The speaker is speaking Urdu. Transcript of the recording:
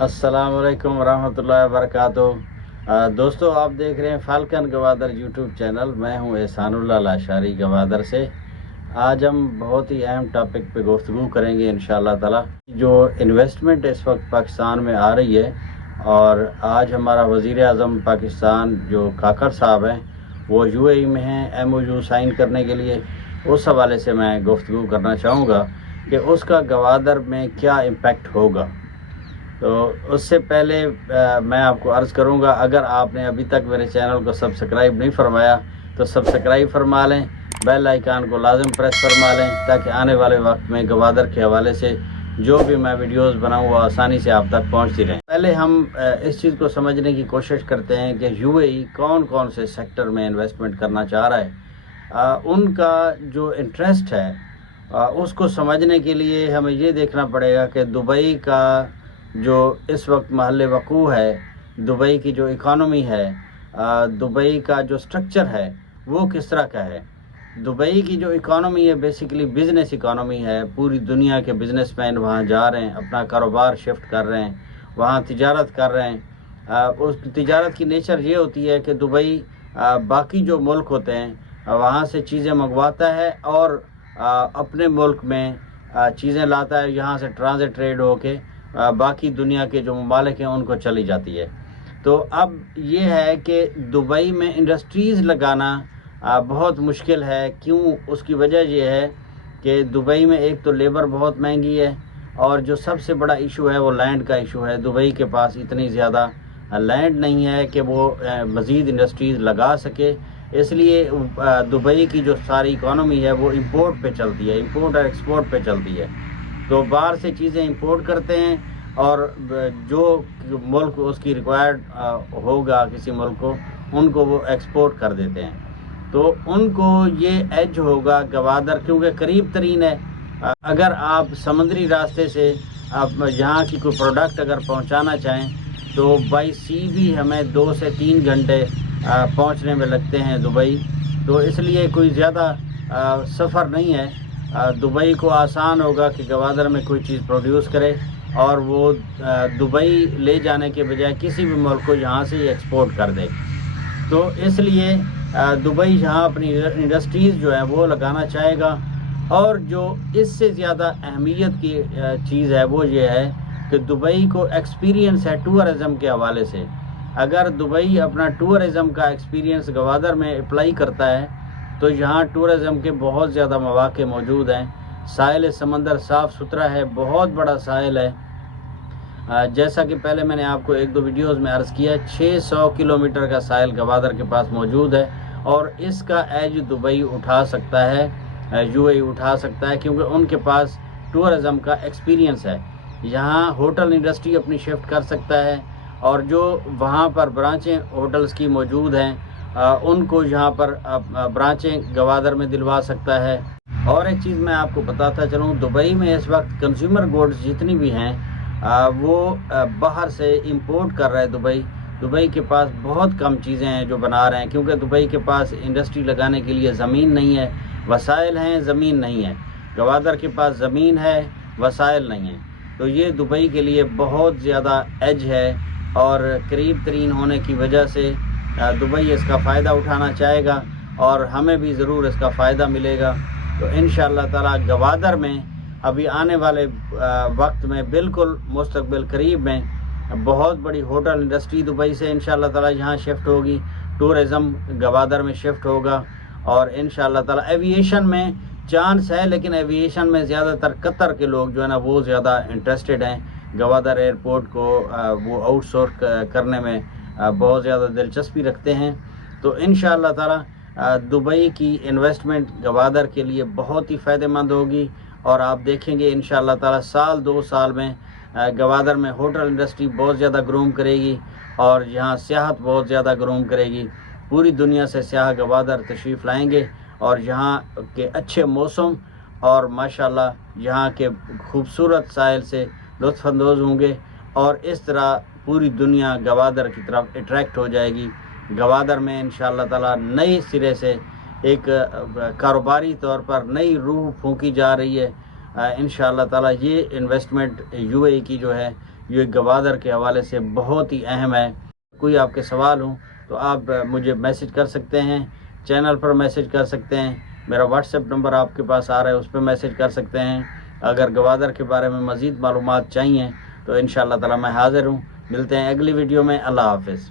السلام علیکم ورحمۃ اللہ وبرکاتہ۔ دوستو، آپ دیکھ رہے ہیں فالکن گوادر یوٹیوب چینل۔ میں ہوں احسان اللہ لاشاری گوادر سے۔ آج ہم بہت ہی اہم ٹاپک پہ گفتگو کریں گے انشاءاللہ تعالی۔ جو انویسٹمنٹ اس وقت پاکستان میں آ رہی ہے، اور آج ہمارا وزیر اعظم پاکستان جو کھکھر صاحب ہیں وہ یو اے ای میں ہیں ایم او یو سائن کرنے کے لیے، اس حوالے سے میں گفتگو کرنا چاہوں گا کہ اس کا گوادر میں کیا امپیکٹ ہوگا۔ تو اس سے پہلے میں آپ کو عرض کروں گا، اگر آپ نے ابھی تک میرے چینل کو سبسکرائب نہیں فرمایا تو سبسکرائب فرما لیں، بیل آئیکن کو لازم پریس فرما لیں، تاکہ آنے والے وقت میں گوادر کے حوالے سے جو بھی میں ویڈیوز بناؤں وہ آسانی سے آپ تک پہنچتی رہیں۔ پہلے ہم اس چیز کو سمجھنے کی کوشش کرتے ہیں کہ یو اے ای کون کون سے سیکٹر میں انویسٹمنٹ کرنا چاہ رہا ہے۔ ان کا جو انٹرسٹ ہے اس کو سمجھنے کے لیے ہمیں یہ دیکھنا پڑے گا کہ دبئی کا جو اس وقت محل وقوع ہے، دبئی کی جو اکانومی ہے، دبئی کا جو سٹرکچر ہے وہ کس طرح کا ہے۔ دبئی کی جو اکانومی ہے بیسیکلی بزنس اکانومی ہے۔ پوری دنیا کے بزنس مین وہاں جا رہے ہیں، اپنا کاروبار شفٹ کر رہے ہیں، وہاں تجارت کر رہے ہیں۔ اس تجارت کی نیچر یہ ہوتی ہے کہ دبئی باقی جو ملک ہوتے ہیں وہاں سے چیزیں منگواتا ہے اور اپنے ملک میں چیزیں لاتا ہے، یہاں سے ٹرانزٹ ٹریڈ ہو کے باقی دنیا کے جو ممالک ہیں ان کو چلی جاتی ہے۔ تو اب یہ ہے کہ دبئی میں انڈسٹریز لگانا بہت مشکل ہے۔ کیوں؟ اس کی وجہ یہ ہے کہ دبئی میں ایک تو لیبر بہت مہنگی ہے، اور جو سب سے بڑا ایشو ہے وہ لینڈ کا ایشو ہے۔ دبئی کے پاس اتنی زیادہ لینڈ نہیں ہے کہ وہ مزید انڈسٹریز لگا سکے، اس لیے دبئی کی جو ساری اکانومی ہے وہ امپورٹ پہ چلتی ہے، امپورٹ اور ایکسپورٹ پہ چلتی ہے۔ تو باہر سے چیزیں امپورٹ کرتے ہیں، اور جو ملک اس کی ریکوائرڈ ہوگا کسی ملک کو، ان کو وہ ایکسپورٹ کر دیتے ہیں۔ تو ان کو یہ ایج ہوگا گوادر، کیونکہ قریب ترین ہے۔ اگر آپ سمندری راستے سے آپ یہاں کی کوئی پروڈکٹ اگر پہنچانا چاہیں تو بائی سی بھی ہمیں 2 سے 3 گھنٹے پہنچنے میں لگتے ہیں دبئی۔ تو اس لیے کوئی زیادہ سفر نہیں ہے۔ دبئی کو آسان ہوگا کہ گوادر میں کوئی چیز پروڈیوس کرے اور وہ دبئی لے جانے کے بجائے کسی بھی ملک کو یہاں سے ہی ایکسپورٹ کر دے۔ تو اس لیے دبئی یہاں اپنی انڈسٹریز جو ہیں وہ لگانا چاہے گا۔ اور جو اس سے زیادہ اہمیت کی چیز ہے وہ یہ ہے کہ دبئی کو ایکسپیرینس ہے ٹورزم کے حوالے سے۔ اگر دبئی اپنا ٹورزم کا ایکسپیرینس گوادر میں اپلائی کرتا ہے تو یہاں ٹورزم کے بہت زیادہ مواقع موجود ہیں۔ ساحل سمندر صاف ستھرا ہے، بہت بڑا ساحل ہے۔ جیسا کہ پہلے میں نے آپ کو 1-2 ویڈیوز میں عرض کیا، 600 کلومیٹر کا ساحل گوادر کے پاس موجود ہے، اور اس کا ایج دبئی اٹھا سکتا ہے، یو اے ای اٹھا سکتا ہے، کیونکہ ان کے پاس ٹورزم کا ایکسپیرینس ہے۔ یہاں ہوٹل انڈسٹری اپنی شفٹ کر سکتا ہے، اور جو وہاں پر برانچیں ہوٹلز کی موجود ہیں ان کو یہاں پر برانچیں گوادر میں دلوا سکتا ہے۔ اور ایک چیز میں آپ کو بتاتا چلوں، دبئی میں اس وقت کنزیومر گوڈز جتنی بھی ہیں وہ باہر سے امپورٹ کر رہا ہے دبئی کے پاس بہت کم چیزیں ہیں جو بنا رہے ہیں، کیونکہ دبئی کے پاس انڈسٹری لگانے کے لیے زمین نہیں ہے، وسائل ہیں، زمین نہیں ہے۔ گوادر کے پاس زمین ہے، وسائل نہیں ہیں۔ تو یہ دبئی کے لیے بہت زیادہ ایج ہے، اور قریب ترین ہونے کی وجہ سے دبئی اس کا فائدہ اٹھانا چاہے گا، اور ہمیں بھی ضرور اس کا فائدہ ملے گا۔ تو انشاءاللہ تعالی گوادر میں ابھی آنے والے وقت میں بالکل مستقبل قریب میں بہت بڑی ہوٹل انڈسٹری دبئی سے انشاءاللہ تعالی یہاں شفٹ ہوگی، ٹورزم گوادر میں شفٹ ہوگا، اور انشاءاللہ تعالی ایویشن میں چانس ہے، لیکن ایویشن میں زیادہ تر قطر کے لوگ جو ہے نا وہ زیادہ انٹرسٹڈ ہیں۔ گوادر ایئرپورٹ کو وہ آؤٹ سورس کرنے میں بہت زیادہ دلچسپی رکھتے ہیں۔ تو انشاءاللہ تعالی دبئی کی انویسٹمنٹ گوادر کے لیے بہت ہی فائدہ مند ہوگی، اور آپ دیکھیں گے انشاءاللہ تعالی سال 2 سال میں گوادر میں ہوٹل انڈسٹری بہت زیادہ گروم کرے گی، اور یہاں سیاحت بہت زیادہ گروم کرے گی۔ پوری دنیا سے سیاح گوادر تشریف لائیں گے، اور یہاں کے اچھے موسم اور ماشاءاللہ یہاں کے خوبصورت ساحل سے لطف اندوز ہوں گے، اور اس طرح پوری دنیا گوادر کی طرف اٹریکٹ ہو جائے گی۔ گوادر میں انشاءاللہ تعالی نئے سرے سے ایک کاروباری طور پر نئی روح پھونکی جا رہی ہے۔ انشاءاللہ تعالی یہ انویسٹمنٹ یو اے ای کی جو ہے یہ گوادر کے حوالے سے بہت ہی اہم ہے. کوئی آپ کے سوال ہوں تو آپ مجھے میسج کر سکتے ہیں، چینل پر میسج کر سکتے ہیں. میرا واٹس ایپ نمبر آپ کے پاس آ رہا ہے، اس پہ میسج کر سکتے ہیں. اگر گوادر کے بارے میں مزید معلومات چاہیے تو انشاءاللہ تعالی میں حاضر ہوں. ملتے ہیں اگلی ویڈیو میں. اللہ حافظ.